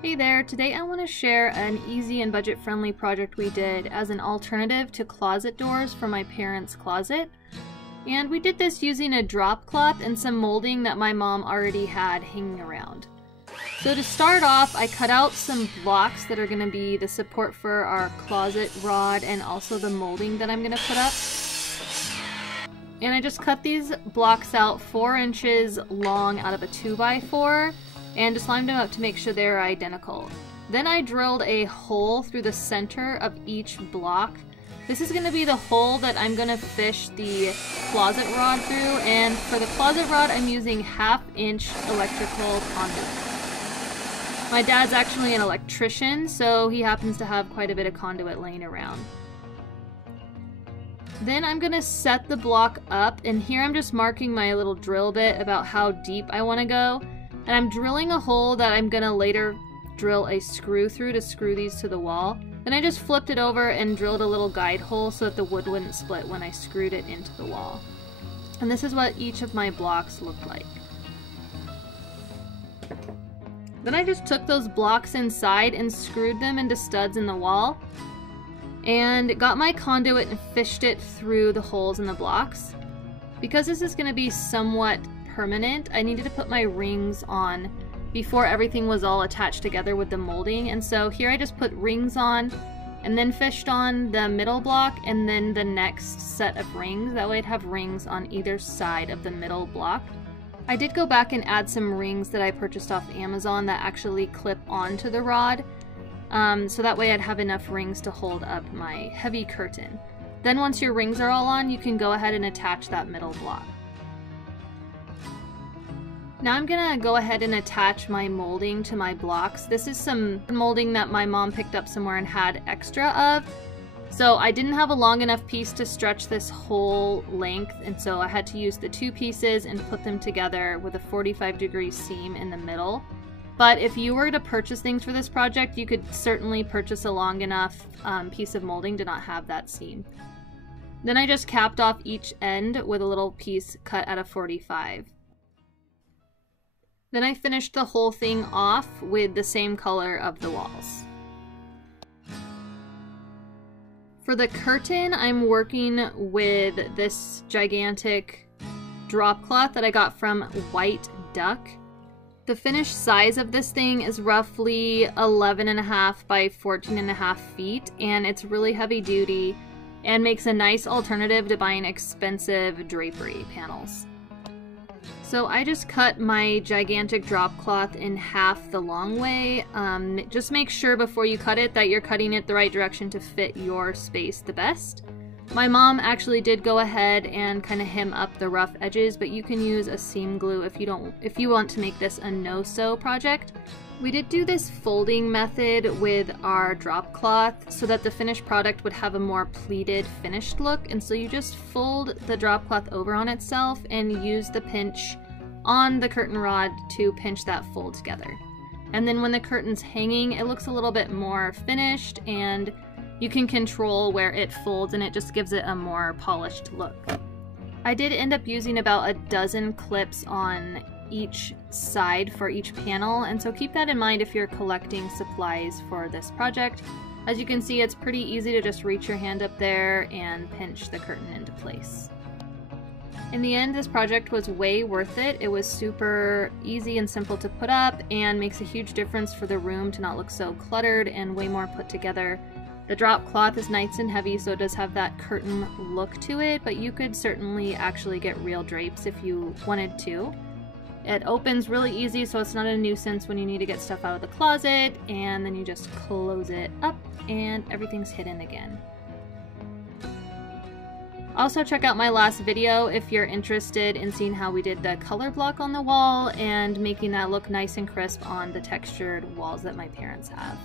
Hey there, today I want to share an easy and budget-friendly project we did as an alternative to closet doors for my parents' closet. And we did this using a drop cloth and some molding that my mom already had hanging around. So to start off, I cut out some blocks that are going to be the support for our closet rod and also the molding that I'm going to put up. And I just cut these blocks out 4 inches long out of a 2x4. And just lined them up to make sure they're identical. Then I drilled a hole through the center of each block. This is going to be the hole that I'm going to fish the closet rod through, and for the closet rod I'm using 1/2 inch electrical conduit. My dad's actually an electrician, so he happens to have quite a bit of conduit laying around. Then I'm going to set the block up, and here I'm just marking my little drill bit about how deep I want to go. And I'm drilling a hole that I'm gonna later drill a screw through to screw these to the wall. Then I just flipped it over and drilled a little guide hole so that the wood wouldn't split when I screwed it into the wall. And this is what each of my blocks look like. Then I just took those blocks inside and screwed them into studs in the wall. And got my conduit and fished it through the holes in the blocks. Because this is gonna be somewhat permanent, I needed to put my rings on before everything was all attached together with the molding, and so here I just put rings on and then fished on the middle block and then the next set of rings. That way I'd have rings on either side of the middle block. I did go back and add some rings that I purchased off Amazon that actually clip onto the rod, so that way I'd have enough rings to hold up my heavy curtain. Then once your rings are all on, you can go ahead and attach that middle block. Now I'm gonna go ahead and attach my molding to my blocks. This is some molding that my mom picked up somewhere and had extra of. So I didn't have a long enough piece to stretch this whole length, and so I had to use the 2 pieces and put them together with a 45-degree seam in the middle. But if you were to purchase things for this project, you could certainly purchase a long enough piece of molding to not have that seam. Then I just capped off each end with a little piece cut at a 45. Then I finished the whole thing off with the same color of the walls. For the curtain, I'm working with this gigantic drop cloth that I got from White Duck. The finished size of this thing is roughly 11.5 by 14.5 feet, and it's really heavy duty and makes a nice alternative to buying expensive drapery panels. So I just cut my gigantic drop cloth in half the long way. Just make sure before you cut it that you're cutting it the right direction to fit your space the best. My mom actually did go ahead and kind of hem up the rough edges, but you can use a seam glue if you want to make this a no-sew project. We did do this folding method with our drop cloth so that the finished product would have a more pleated finished look, and so you just fold the drop cloth over on itself and use the pinch on the curtain rod to pinch that fold together. And then when the curtain's hanging, it looks a little bit more finished and you can control where it folds, and it just gives it a more polished look. I did end up using about a dozen clips on each side for each panel, and so keep that in mind if you're collecting supplies for this project. As you can see, it's pretty easy to just reach your hand up there and pinch the curtain into place. In the end, this project was way worth it. It was super easy and simple to put up and makes a huge difference for the room to not look so cluttered and way more put together. The drop cloth is nice and heavy, so it does have that curtain look to it, but you could certainly actually get real drapes if you wanted to. It opens really easy, so it's not a nuisance when you need to get stuff out of the closet, and then you just close it up and everything's hidden again. Also check out my last video if you're interested in seeing how we did the color block on the wall and making that look nice and crisp on the textured walls that my parents have.